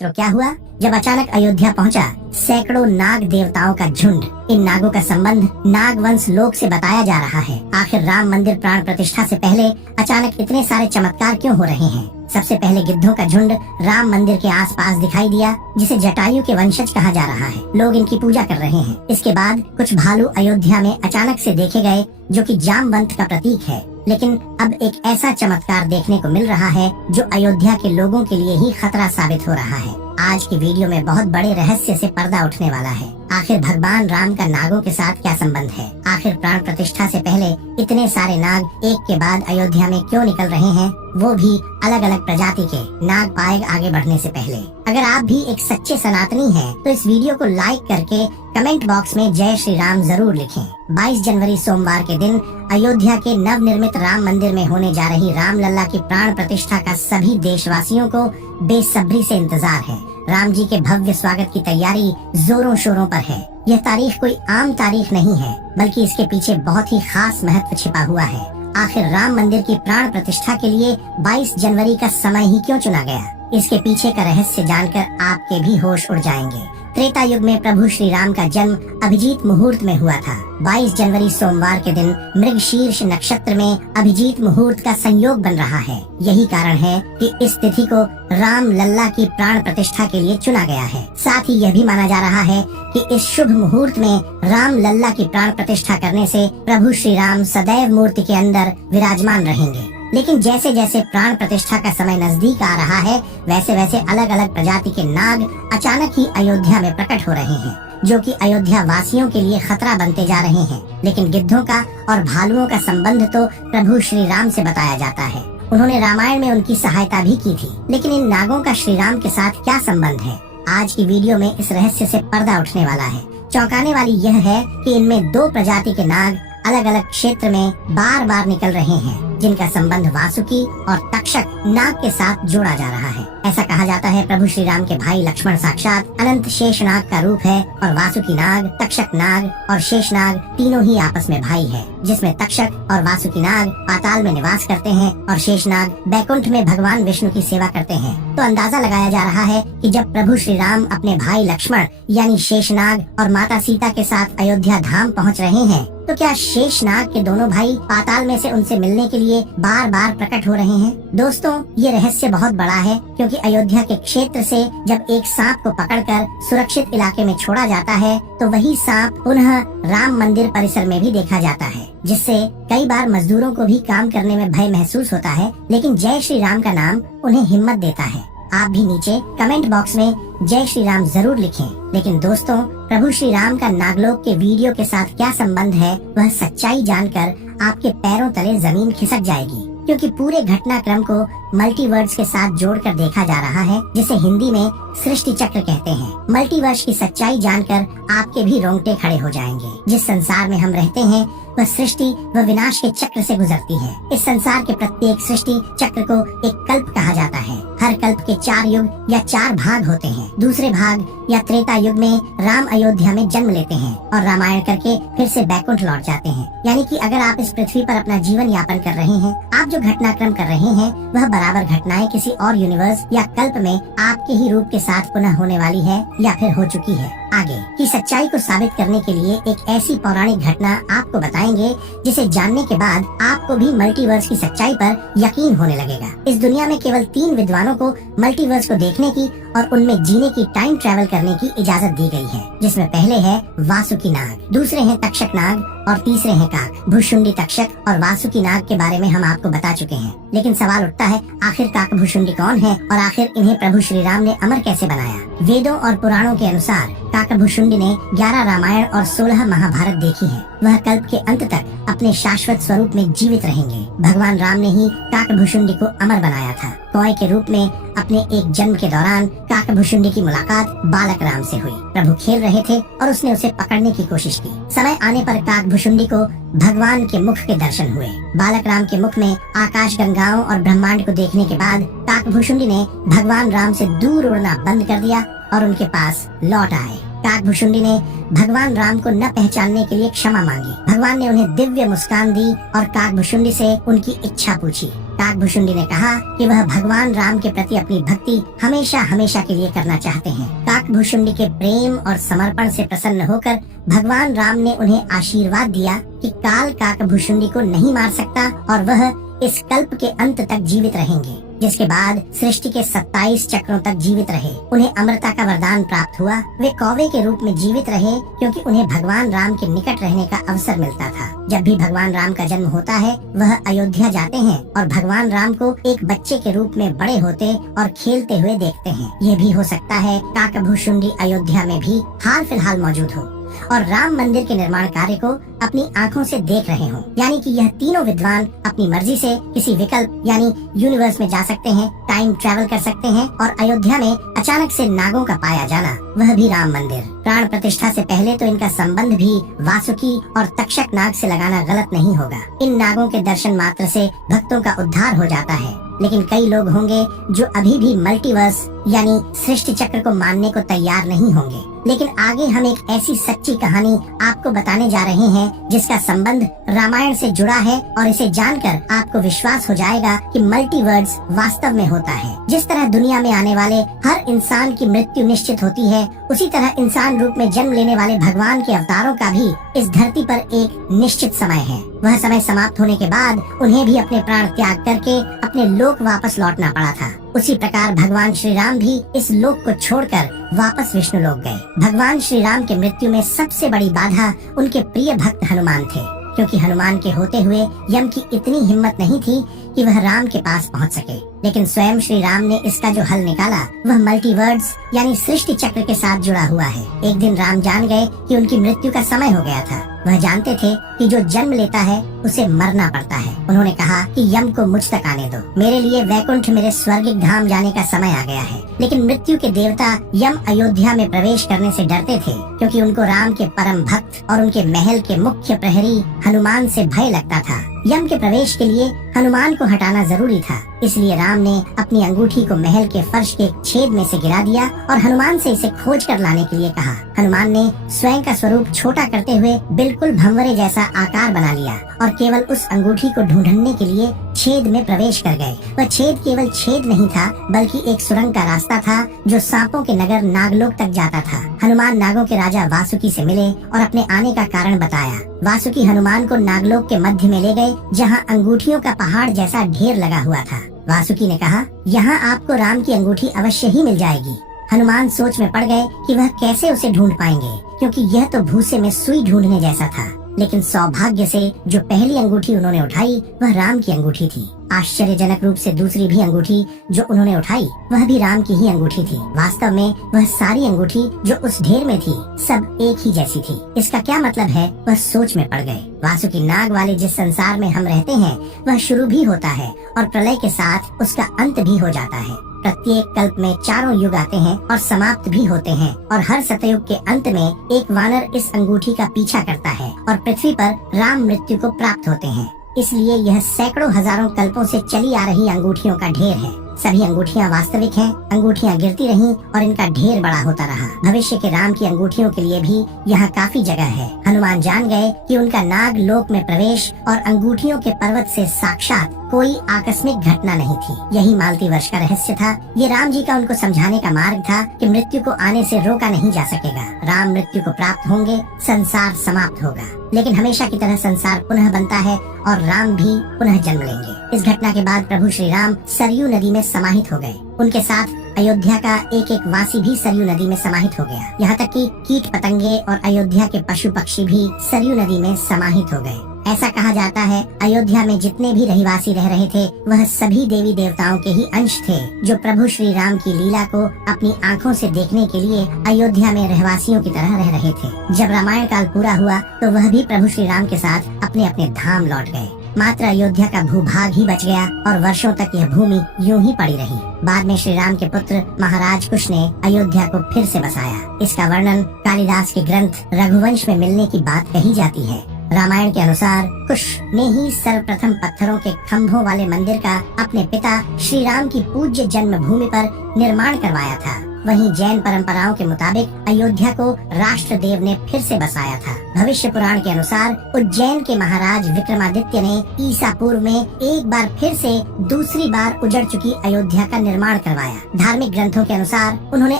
तो क्या हुआ, जब अचानक अयोध्या पहुंचा, सैकड़ों नाग देवताओं का झुंड। इन नागों का संबंध नागवंश लोक से बताया जा रहा है। आखिर राम मंदिर प्राण प्रतिष्ठा से पहले अचानक इतने सारे चमत्कार क्यों हो रहे हैं? सबसे पहले गिद्धों का झुंड राम मंदिर के आसपास दिखाई दिया, जिसे जटायु के वंशज कहा जा रहा है। लोग इनकी पूजा कर रहे हैं। इसके बाद कुछ भालू अयोध्या में अचानक से देखे गए, जो कि जामवंत का प्रतीक है। लेकिन अब एक ऐसा चमत्कार देखने को मिल रहा है जो अयोध्या के लोगों के लिए ही खतरा साबित हो रहा है। आज की वीडियो में बहुत बड़े रहस्य से पर्दा उठने वाला है। आखिर भगवान राम का नागों के साथ क्या संबंध है? आखिर प्राण प्रतिष्ठा से पहले इतने सारे नाग एक के बाद अयोध्या में क्यों निकल रहे हैं, वो भी अलग अलग प्रजाति के नाग पाएग आगे बढ़ने से पहले। अगर आप भी एक सच्चे सनातनी हैं, तो इस वीडियो को लाइक करके कमेंट बॉक्स में जय श्री राम जरूर लिखें। 22 जनवरी सोमवार के दिन अयोध्या के नवनिर्मित राम मंदिर में होने जा रही रामलला की प्राण प्रतिष्ठा का सभी देशवासियों को बेसब्री से इंतजार है। राम जी के भव्य स्वागत की तैयारी जोरों शोरों पर है। यह तारीख कोई आम तारीख नहीं है, बल्कि इसके पीछे बहुत ही खास महत्व छिपा हुआ है। आखिर राम मंदिर की प्राण प्रतिष्ठा के लिए 22 जनवरी का समय ही क्यों चुना गया? इसके पीछे का रहस्य जानकर आपके भी होश उड़ जाएंगे। त्रेता युग में प्रभु श्री राम का जन्म अभिजीत मुहूर्त में हुआ था। 22 जनवरी सोमवार के दिन मृगशीर्ष नक्षत्र में अभिजीत मुहूर्त का संयोग बन रहा है। यही कारण है कि इस तिथि को राम लल्ला की प्राण प्रतिष्ठा के लिए चुना गया है। साथ ही यह भी माना जा रहा है कि इस शुभ मुहूर्त में राम लल्ला की प्राण प्रतिष्ठा करने से प्रभु श्री राम सदैव मूर्ति के अंदर विराजमान रहेंगे। लेकिन जैसे जैसे प्राण प्रतिष्ठा का समय नजदीक आ रहा है, वैसे वैसे अलग अलग प्रजाति के नाग अचानक ही अयोध्या में प्रकट हो रहे हैं, जो कि अयोध्या वासियों के लिए खतरा बनते जा रहे हैं। लेकिन गिद्धों का और भालुओं का संबंध तो प्रभु श्री राम से बताया जाता है। उन्होंने रामायण में उनकी सहायता भी की थी। लेकिन इन नागों का श्री राम के साथ क्या संबंध है? आज की वीडियो में इस रहस्य से पर्दा उठने वाला है। चौंकाने वाली यह है कि इनमें 2 प्रजाति के नाग अलग अलग क्षेत्र में बार बार निकल रहे हैं, जिनका संबंध वासुकी और तक्षक नाग के साथ जोड़ा जा रहा है। ऐसा कहा जाता है प्रभु श्री राम के भाई लक्ष्मण साक्षात अनंत शेष नाग का रूप है, और वासुकी नाग, तक्षक नाग और शेष नाग तीनों ही आपस में भाई है, जिसमें तक्षक और वासुकी नाग पाताल में निवास करते हैं और शेष नाग बैकुंठ में भगवान विष्णु की सेवा करते हैं। तो अंदाजा लगाया जा रहा है कि जब प्रभु श्री राम अपने भाई लक्ष्मण यानी शेष नाग और माता सीता के साथ अयोध्या धाम पहुँच रहे हैं, तो क्या शेष नाग के दोनों भाई पाताल में से उनसे मिलने के लिए बार बार प्रकट हो रहे हैं? दोस्तों, ये रहस्य बहुत बड़ा है, क्योंकि अयोध्या के क्षेत्र से जब एक सांप को पकड़कर सुरक्षित इलाके में छोड़ा जाता है, तो वही सांप पुनः राम मंदिर परिसर में भी देखा जाता है, जिससे कई बार मजदूरों को भी काम करने में भय महसूस होता है। लेकिन जय श्री राम का नाम उन्हें हिम्मत देता है। आप भी नीचे कमेंट बॉक्स में जय श्री राम जरूर लिखें। लेकिन दोस्तों, प्रभु श्री राम का नागलोक के वीडियो के साथ क्या संबंध है, वह सच्चाई जानकर आपके पैरों तले जमीन खिसक जाएगी, क्योंकि पूरे घटनाक्रम को मल्टीवर्स के साथ जोड़कर देखा जा रहा है, जिसे हिंदी में सृष्टि चक्र कहते हैं। मल्टीवर्स की सच्चाई जानकर आपके भी रोंगटे खड़े हो जाएंगे। जिस संसार में हम रहते हैं, वह सृष्टि व विनाश के चक्र से गुजरती है। इस संसार के प्रत्येक सृष्टि चक्र को एक कल्प कहा जाता है। हर कल्प के 4 युग या 4 भाग होते हैं। दूसरे भाग या त्रेता युग में राम अयोध्या में जन्म लेते हैं और रामायण करके फिर से बैकुंठ लौट जाते हैं। यानी कि अगर आप इस पृथ्वी पर अपना जीवन यापन कर रहे हैं, आप जो घटनाक्रम कर रहे हैं, वह बराबर घटनाएं किसी और यूनिवर्स या कल्प में आपके ही रूप के साथ पुनः होने वाली है या फिर हो चुकी है। आगे की सच्चाई को साबित करने के लिए एक ऐसी पौराणिक घटना आपको बताएंगे, जिसे जानने के बाद आपको भी मल्टीवर्स की सच्चाई पर यकीन होने लगेगा। इस दुनिया में केवल 3 विद्वानों को मल्टीवर्स को देखने की और उनमें जीने की, टाइम ट्रैवल करने की इजाजत दी गई है, जिसमें पहले है वासुकी नाग, दूसरे हैं तक्षक नाग और तीसरे हैं काक। भुशुंडी तक्षक और वासुकी नाग के बारे में हम आपको बता चुके हैं। लेकिन सवाल उठता है, आखिर काक भुशुंडी कौन है और आखिर इन्हें प्रभु श्री राम ने अमर कैसे बनाया? वेदों और पुराणों के अनुसार काकभुशुंडी ने 11 रामायण और 16 महाभारत देखी है। वह कल्प के अंत तक अपने शाश्वत स्वरूप में जीवित रहेंगे। भगवान राम ने ही काकभुशुंडी को अमर बनाया था। कौए के रूप में अपने एक जन्म के दौरान काकभुशुंडी की मुलाकात बालक राम से हुई। प्रभु खेल रहे थे और उसने उसे पकड़ने की कोशिश की। समय आने पर काकभुशुंडी को भगवान के मुख के दर्शन हुए। बालक राम के मुख में आकाश गंगाओं और ब्रह्मांड को देखने के बाद काकभुशुंडी ने भगवान राम से दूर उड़ना बंद कर दिया और उनके पास लौट आए। काकभुशुंडी ने भगवान राम को न पहचानने के लिए क्षमा मांगी। भगवान ने उन्हें दिव्य मुस्कान दी और काकभुशुंडी से उनकी इच्छा पूछी। काकभूषुंडी ने कहा कि वह भगवान राम के प्रति अपनी भक्ति हमेशा हमेशा के लिए करना चाहते हैं। काकभूषुंडी के प्रेम और समर्पण से प्रसन्न होकर भगवान राम ने उन्हें आशीर्वाद दिया कि काल काकभूषुंडी को नहीं मार सकता और वह इस कल्प के अंत तक जीवित रहेंगे, जिसके बाद सृष्टि के 27 चक्रों तक जीवित रहे। उन्हें अमरता का वरदान प्राप्त हुआ। वे कौवे के रूप में जीवित रहे क्योंकि उन्हें भगवान राम के निकट रहने का अवसर मिलता था। जब भी भगवान राम का जन्म होता है वह अयोध्या जाते हैं और भगवान राम को एक बच्चे के रूप में बड़े होते और खेलते हुए देखते हैं। ये भी हो सकता है काकभूषुंडी अयोध्या में भी हाल फिलहाल मौजूद हो और राम मंदिर के निर्माण कार्य को अपनी आंखों से देख रहे हों। यानी कि यह तीनों विद्वान अपनी मर्जी से किसी विकल्प यानी यूनिवर्स में जा सकते हैं, टाइम ट्रैवल कर सकते हैं और अयोध्या में अचानक से नागों का पाया जाना, वह भी राम मंदिर। प्राण प्रतिष्ठा से पहले तो इनका संबंध भी वासुकी और तक्षक नाग से लगाना गलत नहीं होगा। इन नागों के दर्शन मात्र से भक्तों का उद्धार हो जाता है। लेकिन कई लोग होंगे जो अभी भी मल्टीवर्स यानी सृष्टि चक्र को मानने को तैयार नहीं होंगे। लेकिन आगे हम एक ऐसी सच्ची कहानी आपको बताने जा रहे हैं जिसका संबंध रामायण से जुड़ा है और इसे जानकर आपको विश्वास हो जाएगा कि मल्टीवर्स वास्तव में होता है। जिस तरह दुनिया में आने वाले हर इंसान की मृत्यु निश्चित होती है, उसी तरह इंसान रूप में जन्म लेने वाले भगवान के अवतारों का भी इस धरती पर एक निश्चित समय है। वह समय समाप्त होने के बाद उन्हें भी अपने प्राण त्याग करके अपने लोक वापस लौटना पड़ा था। उसी प्रकार भगवान श्री राम भी इस लोक को छोड़कर वापस विष्णु लोक गए। भगवान श्री राम के मृत्यु में सबसे बड़ी बाधा उनके प्रिय भक्त हनुमान थे, क्योंकि हनुमान के होते हुए यम की इतनी हिम्मत नहीं थी कि वह राम के पास पहुंच सके। लेकिन स्वयं श्री राम ने इसका जो हल निकाला वह मल्टीवर्ड्स यानी सृष्टि चक्र के साथ जुड़ा हुआ है। एक दिन राम जान गए कि उनकी मृत्यु का समय हो गया था। वह जानते थे कि जो जन्म लेता है उसे मरना पड़ता है। उन्होंने कहा कि यम को मुझ तक आने दो, मेरे लिए वैकुंठ मेरे स्वर्गिक धाम जाने का समय आ गया है। लेकिन मृत्यु के देवता यम अयोध्या में प्रवेश करने से डरते थे, क्योंकि उनको राम के परम भक्त और उनके महल के मुख्य प्रहरी हनुमान से भय लगता था। यम के प्रवेश के लिए हनुमान को हटाना जरूरी था, इसलिए राम ने अपनी अंगूठी को महल के फर्श के एक छेद में से गिरा दिया और हनुमान से इसे खोज कर लाने के लिए कहा। हनुमान ने स्वयं का स्वरूप छोटा करते हुए बिल्कुल भंवरे जैसा आकार बना लिया और केवल उस अंगूठी को ढूंढने के लिए छेद में प्रवेश कर गए। वह छेद केवल छेद नहीं था, बल्कि एक सुरंग का रास्ता था जो सांपों के नगर नागलोक तक जाता था। हनुमान नागों के राजा वासुकी से मिले और अपने आने का कारण बताया। वासुकी हनुमान को नागलोक के मध्य में ले गए, जहाँ अंगूठियों का पहाड़ जैसा ढेर लगा हुआ था। वासुकी ने कहा, यहाँ आपको राम की अंगूठी अवश्य ही मिल जाएगी। हनुमान सोच में पड़ गए कि वह कैसे उसे ढूंढ पाएंगे, क्योंकि यह तो भूसे में सुई ढूंढने जैसा था। लेकिन सौभाग्य से जो पहली अंगूठी उन्होंने उठाई वह राम की अंगूठी थी। आश्चर्यजनक रूप से दूसरी भी अंगूठी जो उन्होंने उठाई वह भी राम की ही अंगूठी थी। वास्तव में वह सारी अंगूठी जो उस ढेर में थी सब एक ही जैसी थी। इसका क्या मतलब है, वह सोच में पड़ गए। वासुकी नाग वाले जिस संसार में हम रहते हैं वह शुरू भी होता है और प्रलय के साथ उसका अंत भी हो जाता है। प्रत्येक कल्प में चारों युग आते हैं और समाप्त भी होते हैं, और हर सतयुग के अंत में एक वानर इस अंगूठी का पीछा करता है और पृथ्वी पर राम मृत्यु को प्राप्त होते हैं। इसलिए यह सैकड़ों हजारों कल्पों से चली आ रही अंगूठियों का ढेर है। सभी अंगूठियां वास्तविक हैं, अंगूठियां गिरती रहीं और इनका ढेर बड़ा होता रहा। भविष्य के राम की अंगूठियों के लिए भी यहाँ काफी जगह है। हनुमान जान गए कि उनका नाग लोक में प्रवेश और अंगूठियों के पर्वत से साक्षात कोई आकस्मिक घटना नहीं थी। यही मालती वर्ष का रहस्य था। ये राम जी का उनको समझाने का मार्ग था कि मृत्यु को आने से रोका नहीं जा सकेगा। राम मृत्यु को प्राप्त होंगे, संसार समाप्त होगा, लेकिन हमेशा की तरह संसार पुनः बनता है और राम भी पुनः जन्म लेंगे। इस घटना के बाद प्रभु श्री राम सरयू नदी में समाहित हो गए। उनके साथ अयोध्या का एक एक वासी भी सरयू नदी में समाहित हो गया। यहाँ तक कि कीट पतंगे और अयोध्या के पशु पक्षी भी सरयू नदी में समाहित हो गए। ऐसा कहा जाता है अयोध्या में जितने भी रहिवासी रह रहे थे वह सभी देवी देवताओं के ही अंश थे, जो प्रभु श्री राम की लीला को अपनी आंखों से देखने के लिए अयोध्या में रहवासियों की तरह रह रहे थे। जब रामायण काल पूरा हुआ तो वह भी प्रभु श्री राम के साथ अपने अपने धाम लौट गए। मात्र अयोध्या का भूभाग ही बच गया और वर्षों तक यह भूमि यूं ही पड़ी रही। बाद में श्री राम के पुत्र महाराज कुश ने अयोध्या को फिर से बसाया। इसका वर्णन कालिदास के ग्रंथ रघुवंश में मिलने की बात कही जाती है। रामायण के अनुसार कुश ने ही सर्वप्रथम पत्थरों के खम्भों वाले मंदिर का अपने पिता श्री राम की पूज्य जन्मभूमि पर निर्माण करवाया था। वहीं जैन परंपराओं के मुताबिक अयोध्या को राष्ट्र देव ने फिर से बसाया था। भविष्य पुराण के अनुसार उज्जैन के महाराज विक्रमादित्य ने ईसा पूर्व में एक बार फिर से दूसरी बार उजड़ चुकी अयोध्या का निर्माण करवाया। धार्मिक ग्रंथों के अनुसार उन्होंने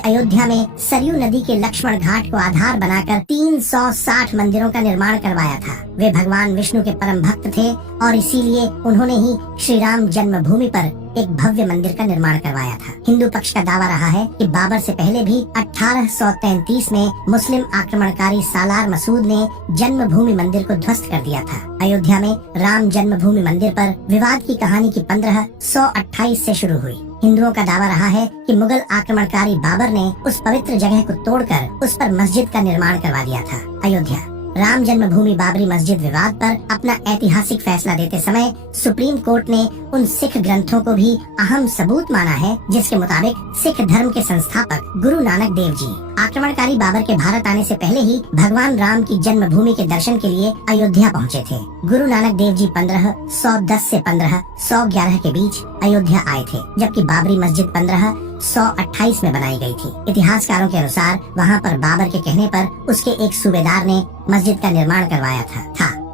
अयोध्या में सरयू नदी के लक्ष्मण घाट को आधार बनाकर 360 मंदिरों का निर्माण करवाया था। वे भगवान विष्णु के परम भक्त थे और इसीलिए उन्होंने ही श्री राम जन्मभूमि पर एक भव्य मंदिर का निर्माण करवाया था। हिंदू पक्ष का दावा रहा है कि बाबर से पहले भी 1833 में मुस्लिम आक्रमणकारी सालार मसूद ने जन्मभूमि मंदिर को ध्वस्त कर दिया था। अयोध्या में राम जन्मभूमि मंदिर पर विवाद की कहानी की 1528 से शुरू हुई। हिंदुओं का दावा रहा है कि मुगल आक्रमणकारी बाबर ने उस पवित्र जगह को तोड़कर उस पर मस्जिद का निर्माण करवा दिया था। अयोध्या राम जन्मभूमि बाबरी मस्जिद विवाद पर अपना ऐतिहासिक फैसला देते समय सुप्रीम कोर्ट ने उन सिख ग्रंथों को भी अहम सबूत माना है, जिसके मुताबिक सिख धर्म के संस्थापक गुरु नानक देव जी आक्रमणकारी बाबर के भारत आने से पहले ही भगवान राम की जन्मभूमि के दर्शन के लिए अयोध्या पहुँचे थे। गुरु नानक देव जी 1510 से 1511 के बीच अयोध्या आए थे, जबकि बाबरी मस्जिद 1528 में बनाई गई थी। इतिहासकारों के अनुसार वहां पर बाबर के कहने पर उसके एक सूबेदार ने मस्जिद का निर्माण करवाया था।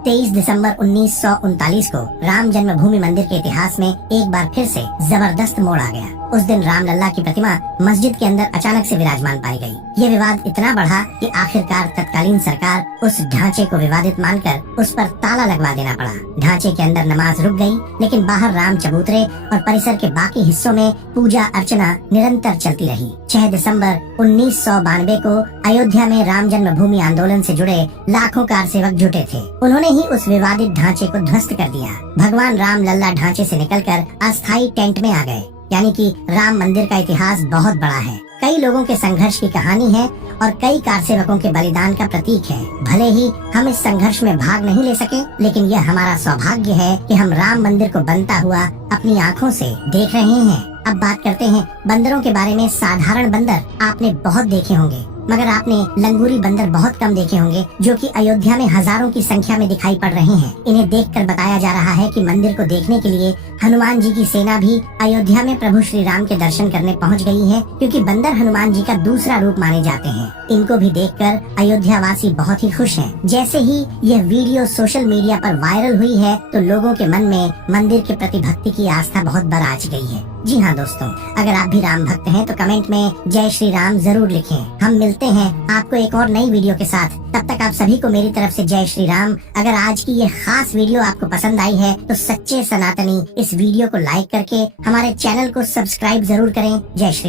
23 दिसंबर 1939 को राम जन्मभूमि मंदिर के इतिहास में एक बार फिर से जबरदस्त मोड़ आ गया। उस दिन रामलल्ला की प्रतिमा मस्जिद के अंदर अचानक से विराजमान पाई गई। ये विवाद इतना बढ़ा कि आखिरकार तत्कालीन सरकार उस ढांचे को विवादित मानकर उस पर ताला लगवा देना पड़ा। ढांचे के अंदर नमाज रुक गई, लेकिन बाहर राम चबूतरे और परिसर के बाकी हिस्सों में पूजा अर्चना निरंतर चलती रही। 6 दिसंबर 1992 को अयोध्या में राम जन्मभूमि आंदोलन से जुड़े लाखों कार सेवक जुटे थे। उन्होंने ही उस विवादित ढांचे को ध्वस्त कर दिया। भगवान राम लल्ला ढांचे से निकलकर अस्थायी टेंट में आ गए। यानी कि राम मंदिर का इतिहास बहुत बड़ा है। कई लोगों के संघर्ष की कहानी है और कई कारसेवकों के बलिदान का प्रतीक है। भले ही हम इस संघर्ष में भाग नहीं ले सके, लेकिन यह हमारा सौभाग्य है कि हम राम मंदिर को बनता हुआ अपनी आँखों से देख रहे हैं। अब बात करते हैं बंदरों के बारे में। साधारण बंदर आपने बहुत देखे होंगे, मगर आपने लंगूरी बंदर बहुत कम देखे होंगे, जो कि अयोध्या में हजारों की संख्या में दिखाई पड़ रहे हैं। इन्हें देखकर बताया जा रहा है कि मंदिर को देखने के लिए हनुमान जी की सेना भी अयोध्या में प्रभु श्री राम के दर्शन करने पहुंच गई है, क्योंकि बंदर हनुमान जी का दूसरा रूप माने जाते हैं। इनको भी देखकर अयोध्या वासी बहुत ही खुश हैं। जैसे ही यह वीडियो सोशल मीडिया पर वायरल हुई है, तो लोगों के मन में मंदिर के प्रति भक्ति की आस्था बहुत बराज गई है। जी हाँ दोस्तों, अगर आप भी राम भक्त हैं तो कमेंट में जय श्री राम जरूर लिखें। हम मिलते हैं आपको एक और नई वीडियो के साथ। तब तक आप सभी को मेरी तरफ से जय श्री राम। अगर आज की ये खास वीडियो आपको पसंद आई है तो सच्चे सनातनी इस वीडियो को लाइक करके हमारे चैनल को सब्सक्राइब जरूर करें। जय श्री